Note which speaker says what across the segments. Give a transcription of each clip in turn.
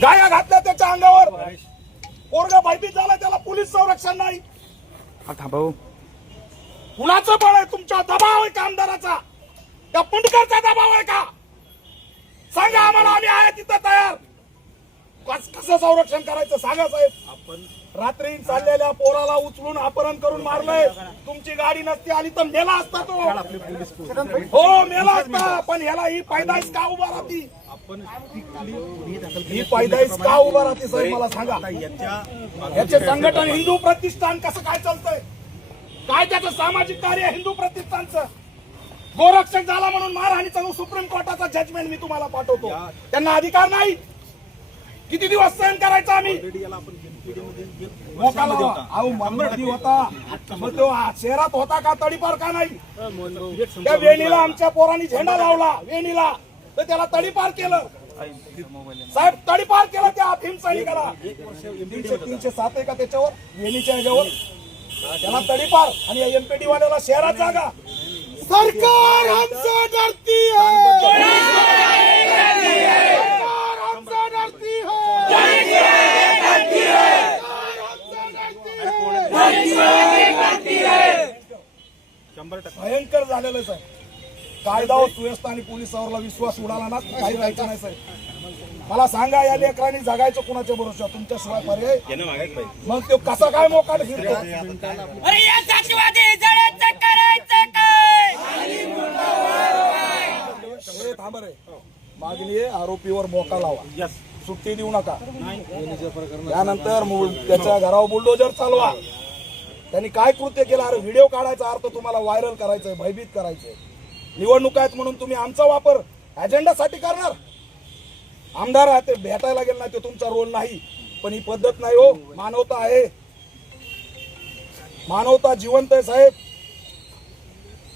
Speaker 1: अंगावर. पोरगा भयभीत झाला त्याला पोलीस संरक्षण नाही.
Speaker 2: थांबव
Speaker 1: कुणाचं बळ आहे तुमच्या? दबाव आहे का आमदाराचा? त्या पुंडकरचा दबाव आहे का? सांगा आम्हाला आम्ही आहे तिथं तयार. कस- कसं संरक्षण करायचं सांगा साहेब.
Speaker 3: आपण
Speaker 1: रात्री चाललेल्या पोराला उचलून अपहरण करून मारलंय. तुमची गाडी नसती आली तर मेला असता तो. हो मेला असता पण ह्याला ही पैदाईस का उभा राहती? ही पैदाईस का उभा राहते साहेब मला सांगा. याचे संघटन हिंदू प्रतिष्ठान कसं काय चालतंय? काय त्याचं सामाजिक कार्य हिंदू प्रतिष्ठानचं? गोरक्षक झाला म्हणून मारहाणीचा सुप्रीम कोर्टाचा जजमेंट मी तुम्हाला पाठवतो. त्यांना अधिकार नाही. किती दिवस सहन करायचं आम्ही.
Speaker 3: होता.
Speaker 1: शहरात होता का तडीपार का नाही? त्या. वेणीला आमच्या पोरांनी झेंडा लावला. वेणीला. तर त्याला तडीपार केलं. साहेब तडीपार केलं त्या भीम सैनिकाला. तीनशे तीनशे सात आहे का त्याच्यावर वेणीच्या ह्याच्यावर त्याला तडीपार. आणि एमपीडी वाल्याला शहरात जागा. सरकार हमसे डरती है सरकार हमसे डरती है
Speaker 3: शंभर टक्के.
Speaker 1: भयंकर झालेलं साहेब. कायदा व सुव्यवस्था आणि पोलिसावरला विश्वास उडाला ना काही राहायचं नाही साहेब. मला सांगा या लेकरांनी जगायचं कुणाच्या भरोशा तुमच्याशिवाय पर्याय? मग तो कसा काय मोकाट फिरतो?
Speaker 4: अरे या जातीवादी जळायचं करायचं काय?
Speaker 1: ए, थांबा रे. मागणी आरोपीवर मोका लावा.
Speaker 3: यस
Speaker 1: सुट्टी देऊ नका. त्यानंतर त्याच्या घरावर बुलडोजर चालवा. त्यांनी काय कृत्य केलं? अरे व्हिडिओ काढायचा अर्थ तुम्हाला व्हायरल करायचंय भयभीत करायचंय. निवडणूक आहेत म्हणून तुम्ही आमचा वापर अजेंडासाठी करणार. आमदार आहे ते भेटायला गेलं नाही ते तुमचा रोल नाही. पण ही पद्धत नाही हो. मानवता आहे. मानवता जिवंत आहे साहेब.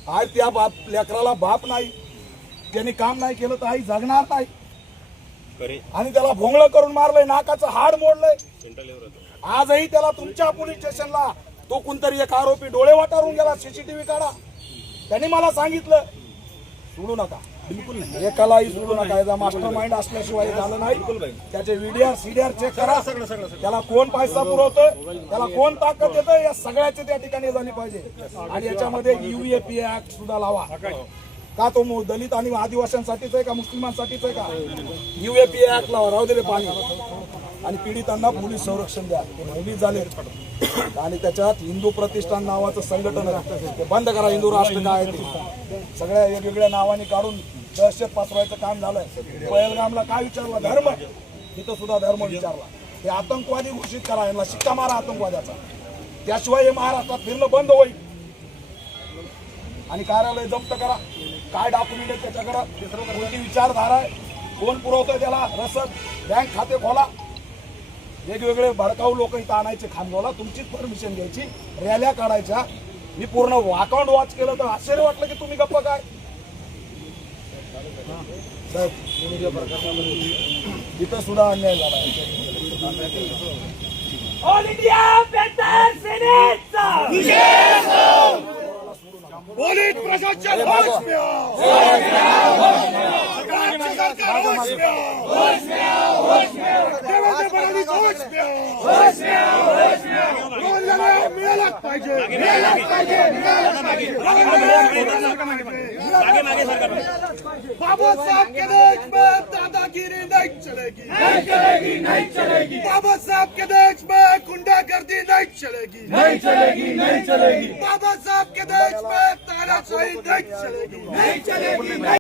Speaker 1: आज त्या बाप लेकराला बाप नाही. ज्यांनी काम नाही केलं तर आई जगणार नाही. आणि त्याला भोंगळ करून मारलंय नाकाचं हाड मोडलंय. आजही त्याला तुमच्या पोलीस स्टेशनला तो कोणतरी एक आरोपी डोळे वाटारून गेला सीसीटीव्ही काढा. त्यांनी मला सांगितलं सोडू नका. बिलकुल नाही एकालाही सोडू नका. याचा मास्टर माइंड असल्याशिवाय झालं नाही. त्याचे व्हिडीआर सीडीआर चेक करा.
Speaker 3: सगळं सगळं
Speaker 1: त्याला कोण पैसा पुरवतोय? त्याला कोण ताकद देतोय? या सगळ्याचे त्या ठिकाणी झाली पाहिजे. आणि याच्यामध्ये युएपी ऍक्ट सुद्धा लावा. का तो मु- दलित आणि आदिवासींसाठीच आहे का मुस्लिमांसाठीच आहे का? युएपी ऍक्ट लावा. राहू दे पाणी. आणि पीडितांना पोलीस संरक्षण द्या. ते महिली झाले आणि त्याच्यात हिंदू प्रतिष्ठान नावाचं संघटन ते बंद करा हिंदू राष्ट्र काय आहे ते. सगळ्या वेगवेगळ्या नावाने काढून दहशत पसरवायचं काम झालंय. पहलगामला काय विचारला? धर्म. तिथं सुद्धा धर्म विचारला. हे आतंकवादी घोषित करा. यांना शिक्का मारा आतंकवाद्याचा. त्याशिवाय हे महाराष्ट्रात फिरणं बंद होईल. आणि कार्यालय जप्त करा. काय डॉक्युमेंट आहे त्याच्याकडं? कोणती विचारधारा आहे? कोण पुरवतोय त्याला? रसद. बँक खाते खोला. वेगवेगळे भडकाऊ लोक इथं आणायचे खानगावला तुमचीच परमिशन घ्यायची रॅल्या काढायच्या. मी पूर्ण अकाउंट वॉच केलं तर आश्चर्य वाटलं की तुम्ही गप्प काय? साहेब इथं सुद्धा अन्याय झाला.
Speaker 4: ऑल इंडिया बेटर सेनेचा
Speaker 1: पोलीस प्रशासन होश में आओ. सरकार होश में आओ. होश में आओ. मिळालाच पाहिजे. बाबासाहेब के देश में दादागिरी नहीं चलेगी नहीं चलेगी नहीं चलेगी बाबा साहब के देश में गुंडागर्दी नहीं चलेगी नहीं चलेगी नहीं चलेगी बाबा साहब के देश में तानाशाही नहीं चलेगी नहीं चलेगी